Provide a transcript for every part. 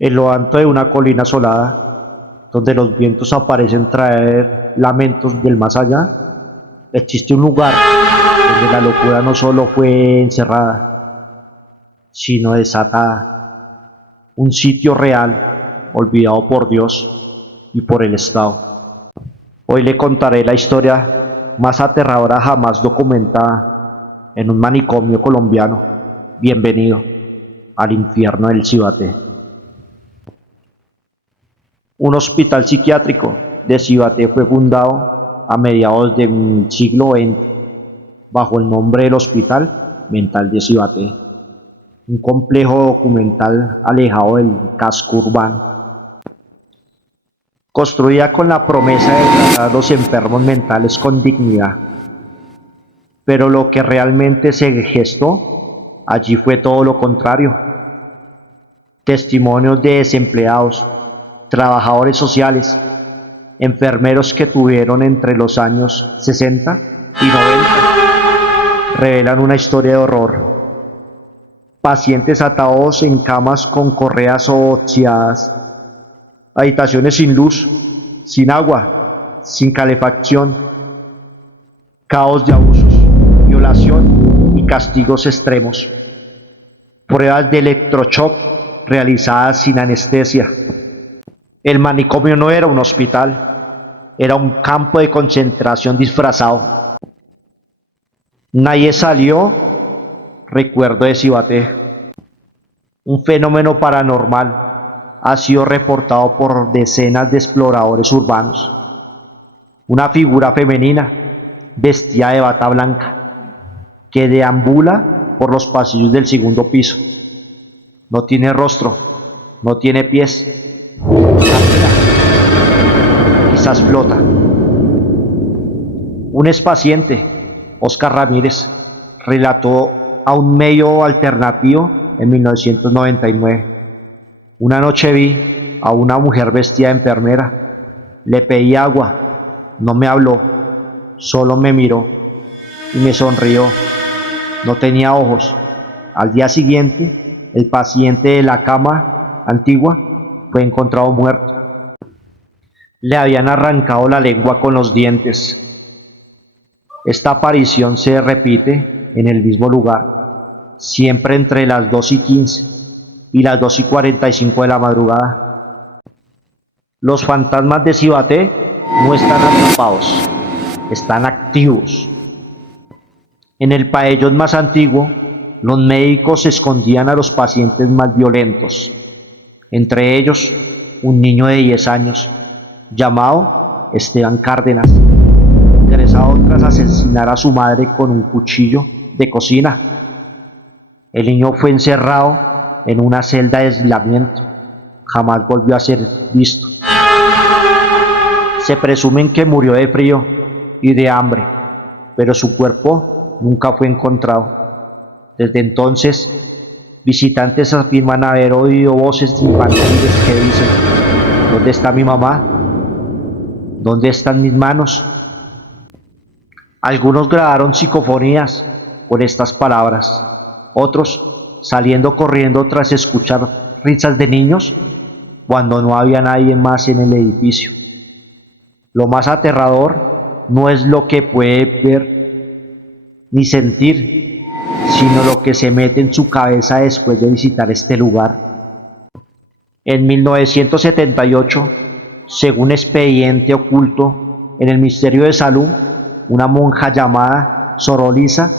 En lo alto de una colina asolada, donde los vientos parecen traer lamentos del más allá, existe un lugar donde la locura no solo fue encerrada, sino desatada. Un sitio real, olvidado por Dios y por el Estado. Hoy le contaré la historia más aterradora jamás documentada en un manicomio colombiano. Bienvenido al infierno del Cibate. Un hospital psiquiátrico de Cibate fue fundado a mediados del siglo XX bajo el nombre del Hospital Mental de Cibate, un complejo documental alejado del casco urbano. Construida con la promesa de tratar a los enfermos mentales con dignidad. Pero lo que realmente se gestó allí fue todo lo contrario. Testimonios de desempleados, trabajadores sociales, enfermeros que tuvieron entre los años 60 y 90, revelan una historia de horror. Pacientes atados en camas con correas oxidadas, habitaciones sin luz, sin agua, sin calefacción, caos de abusos, violación y castigos extremos, pruebas de electroshock realizadas sin anestesia. El manicomio no era un hospital, era un campo de concentración disfrazado. Nadie salió, recuerdo de Cibate. Un fenómeno paranormal ha sido reportado por decenas de exploradores urbanos. Una figura femenina, vestida de bata blanca, que deambula por los pasillos del segundo piso. No tiene rostro, no tiene pies, quizás flota. Un expaciente, Oscar Ramírez, relató a un medio alternativo en 1999. Una noche vi a una mujer vestida de enfermera. Le pedí agua, no me habló, solo me miró y me sonrió. No tenía ojos. Al día siguiente, el paciente de la cama antigua fue encontrado muerto. Le habían arrancado la lengua con los dientes. Esta aparición se repite en el mismo lugar, siempre entre las 2:15 y las 2:45 de la madrugada. Los fantasmas de Cibate no están atrapados, están activos. En el pabellón más antiguo, los médicos escondían a los pacientes más violentos, entre ellos un niño de 10 años, llamado Esteban Cárdenas, ingresado tras asesinar a su madre con un cuchillo de cocina. El niño fue encerrado en una celda de aislamiento, jamás volvió a ser visto. Se presume que murió de frío y de hambre, pero su cuerpo nunca fue encontrado. Desde entonces, visitantes afirman haber oído voces infantiles que dicen: ¿dónde está mi mamá? ¿Dónde están mis manos? Algunos grabaron psicofonías con estas palabras, otros saliendo corriendo tras escuchar risas de niños cuando no había nadie más en el edificio. Lo más aterrador no es lo que puede ver ni sentir, sino lo que se mete en su cabeza después de visitar este lugar. En 1978, según expediente oculto en el Ministerio de Salud, una monja llamada Sor Olisa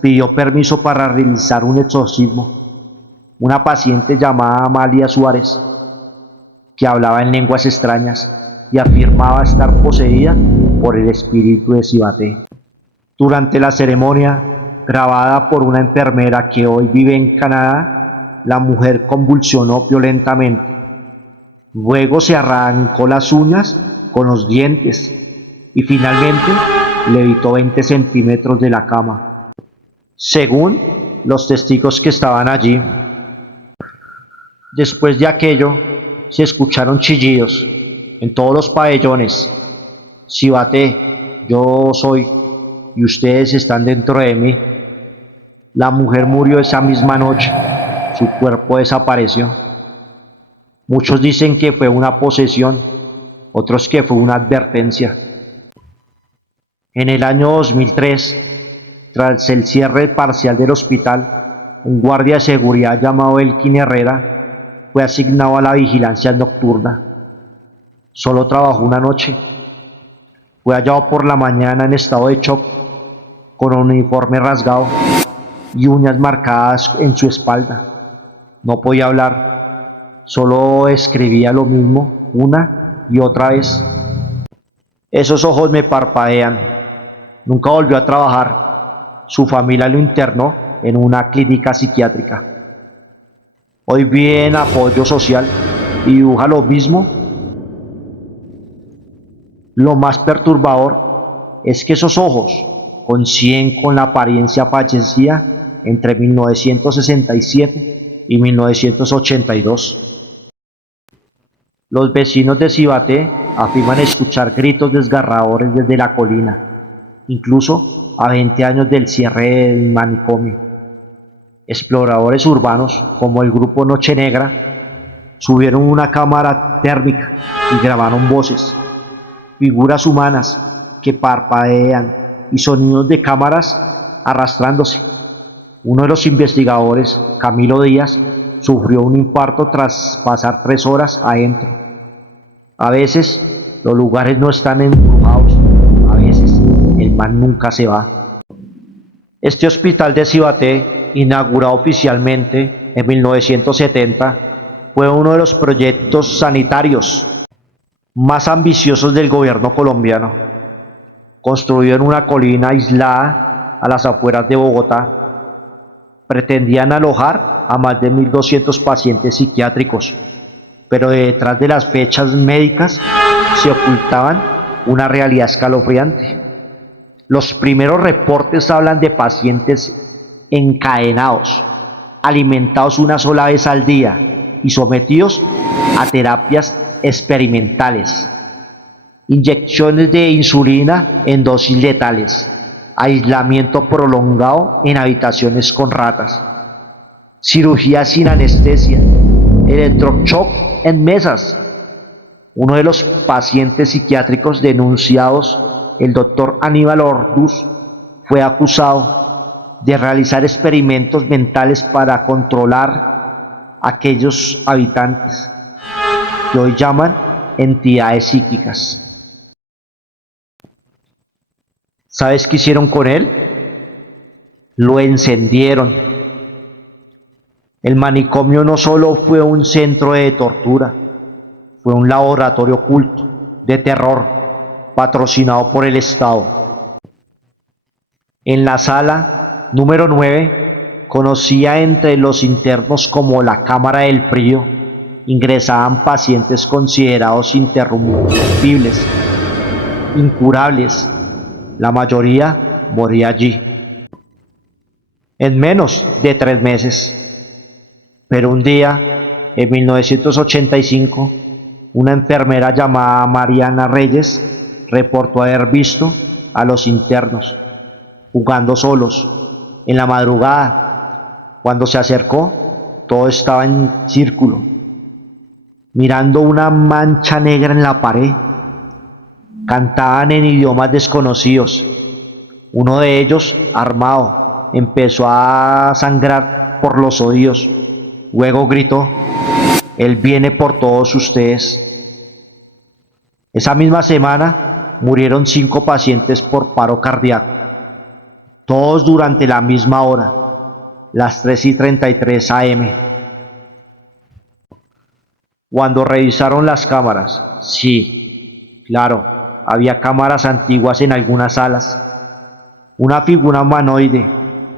pidió permiso para realizar un exorcismo. Una paciente llamada Amalia Suárez, que hablaba en lenguas extrañas y afirmaba estar poseída por el espíritu de Cibate. Durante la ceremonia, grabada por una enfermera que hoy vive en Canadá, la mujer convulsionó violentamente. Luego se arrancó las uñas con los dientes y finalmente levitó 20 centímetros de la cama. Según los testigos que estaban allí, después de aquello se escucharon chillidos en todos los pabellones. Cibate, yo soy y ustedes están dentro de mí. La mujer murió esa misma noche, su cuerpo desapareció. Muchos dicen que fue una posesión, otros que fue una advertencia. En el año 2003, tras el cierre parcial del hospital, un guardia de seguridad llamado Elkin Herrera fue asignado a la vigilancia nocturna. Solo trabajó una noche. Fue hallado por la mañana en estado de shock, con un uniforme rasgado y uñas marcadas en su espalda. No podía hablar, solo escribía lo mismo una y otra vez. Esos ojos me parpadean. Nunca volvió a trabajar. Su familia lo internó en una clínica psiquiátrica. Hoy vive en apoyo social y dibuja lo mismo. Lo más perturbador es que esos ojos coinciden con la apariencia fallecida entre 1967 y 1982. Los vecinos de Cibaté afirman escuchar gritos desgarradores desde la colina, incluso a 20 años del cierre del manicomio. Exploradores urbanos, como el grupo Noche Negra, subieron una cámara térmica y grabaron voces, figuras humanas que parpadean y sonidos de cámaras arrastrándose. Uno de los investigadores, Camilo Díaz, sufrió un infarto tras pasar 3 horas adentro. A veces los lugares no están embrujados, a veces el mal nunca se va. Este hospital de Cibaté, inaugurado oficialmente en 1970, fue uno de los proyectos sanitarios más ambiciosos del gobierno colombiano. Construido en una colina aislada a las afueras de Bogotá, pretendían alojar a más de 1.200 pacientes psiquiátricos, pero detrás de las fechas médicas se ocultaban una realidad escalofriante. Los primeros reportes hablan de pacientes encadenados, alimentados una sola vez al día y sometidos a terapias experimentales, inyecciones de insulina en dosis letales, aislamiento prolongado en habitaciones con ratas, cirugía sin anestesia, electroshock en mesas. Uno de los pacientes psiquiátricos denunciados, el doctor Aníbal Orduz, fue acusado de realizar experimentos mentales para controlar a aquellos habitantes que hoy llaman entidades psíquicas. ¿Sabes qué hicieron con él? Lo encendieron. El manicomio no solo fue un centro de tortura, fue un laboratorio oculto de terror patrocinado por el Estado. En la sala número 9, conocida entre los internos como la Cámara del Frío, ingresaban pacientes considerados interrumpibles, incurables. La mayoría moría allí en menos de 3 meses. Pero un día, en 1985, una enfermera llamada Mariana Reyes reportó haber visto a los internos jugando solos en la madrugada. Cuando se acercó, todo estaba en círculo, mirando una mancha negra en la pared. Cantaban en idiomas desconocidos. Uno de ellos, armado, empezó a sangrar por los oídos. Luego gritó: "Él viene por todos ustedes". Esa misma semana murieron 5 pacientes por paro cardíaco, todos durante la misma hora, las 3:33 AM. Cuando revisaron las cámaras, sí, claro, había cámaras antiguas en algunas salas. Una figura humanoide,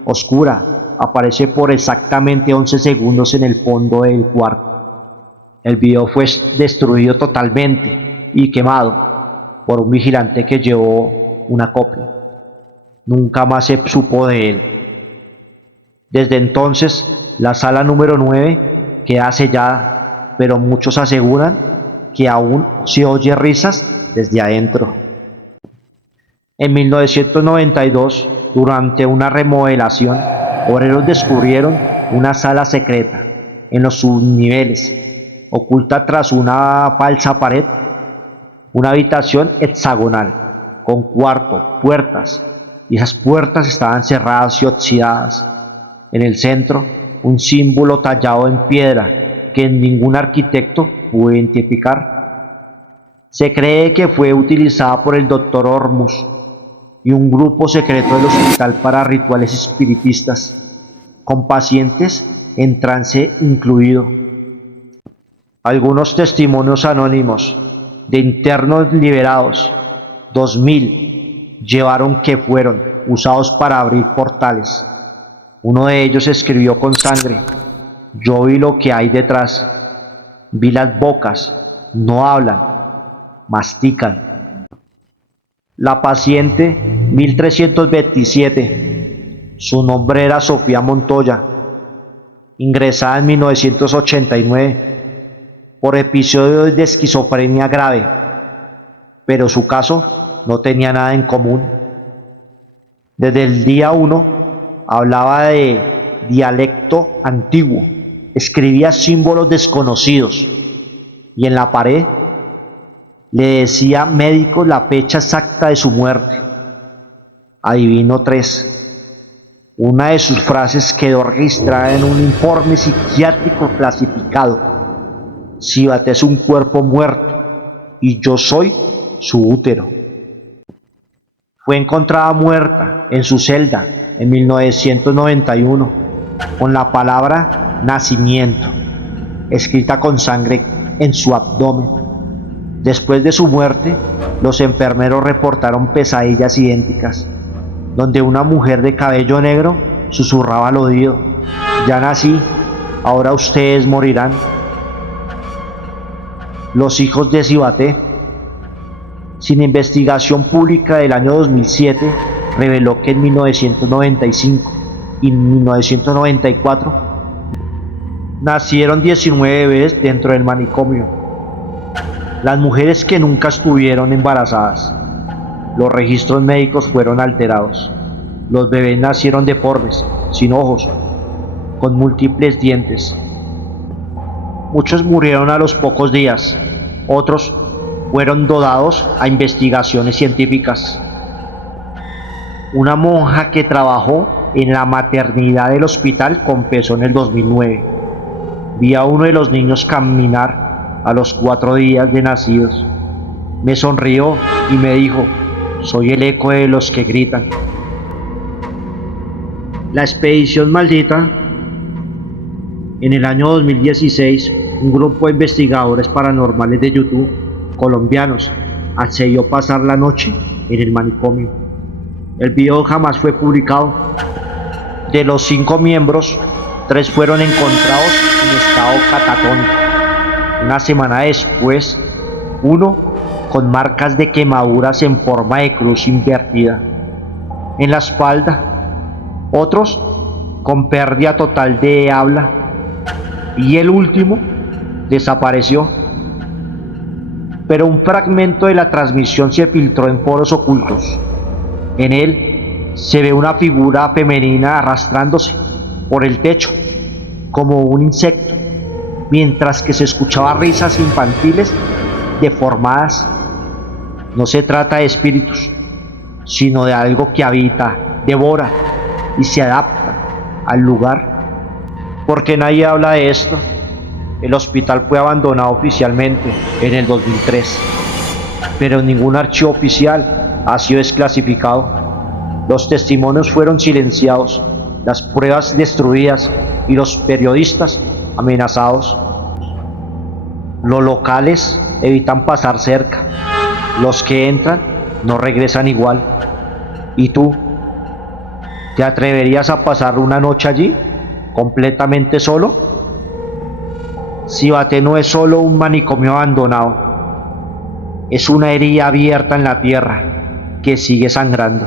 oscura, aparece por exactamente 11 segundos en el fondo del cuarto. El video fue destruido totalmente y quemado por un vigilante que llevó una copia. Nunca más se supo de él. Desde entonces, la sala número 9 queda sellada, pero muchos aseguran que aún se oye risas desde adentro. En 1992, durante una remodelación, obreros descubrieron una sala secreta en los subniveles, oculta tras una falsa pared, una habitación hexagonal, con cuarto, puertas, y esas puertas estaban cerradas y oxidadas. En el centro, un símbolo tallado en piedra que ningún arquitecto pudo identificar. Se cree que fue utilizada por el Dr. Ormus y un grupo secreto del hospital para rituales espiritistas, con pacientes en trance incluido. Algunos testimonios anónimos de internos liberados, 2000, llevaron que fueron usados para abrir portales. Uno de ellos escribió con sangre: yo vi lo que hay detrás, vi las bocas, no hablan, mastican. La paciente 1327, su nombre era Sofía Montoya, ingresada en 1989 por episodios de esquizofrenia grave, pero su caso no tenía nada en común. Desde el día 1 hablaba de dialecto antiguo, escribía símbolos desconocidos y en la pared le decía médicos la fecha exacta de su muerte. Adivino 3. Una de sus frases quedó registrada en un informe psiquiátrico clasificado: Cibaté es un cuerpo muerto y yo soy su útero. Fue encontrada muerta en su celda en 1991 con la palabra nacimiento escrita con sangre en su abdomen. Después de su muerte, los enfermeros reportaron pesadillas idénticas, donde una mujer de cabello negro susurraba al oído: ya nací, ahora ustedes morirán. Los hijos de Cibaté. Sin investigación pública del año 2007, reveló que en 1995 y 1994 nacieron 19 bebés dentro del manicomio. Las mujeres que nunca estuvieron embarazadas. Los registros médicos fueron alterados. Los bebés nacieron deformes, sin ojos, con múltiples dientes. Muchos murieron a los pocos días, otros fueron donados a investigaciones científicas. Una monja que trabajó en la maternidad del hospital confesó en el 2009: vi a uno de los niños caminar a los 4 días de nacidos. Me sonrió y me dijo: soy el eco de los que gritan. La expedición maldita. En el año 2016, un grupo de investigadores paranormales de YouTube colombianos accedió a pasar la noche en el manicomio. El video jamás fue publicado. De los 5 miembros, 3 fueron encontrados en estado catatónico. Una semana después, uno con marcas de quemaduras en forma de cruz invertida en la espalda, otros con pérdida total de habla, y el último desapareció. Pero un fragmento de la transmisión se filtró en foros ocultos. En él se ve una figura femenina arrastrándose por el techo como un insecto, mientras que se escuchaban risas infantiles deformadas. No se trata de espíritus, sino de algo que habita, devora y se adapta al lugar. Porque nadie habla de esto. El hospital fue abandonado oficialmente en el 2003, pero ningún archivo oficial ha sido desclasificado. Los testimonios fueron silenciados, las pruebas destruidas y los periodistas amenazados. Los locales evitan pasar cerca, los que entran no regresan igual. ¿Y tú? ¿Te atreverías a pasar una noche allí, completamente solo? Cibaté no es solo un manicomio abandonado, es una herida abierta en la tierra que sigue sangrando.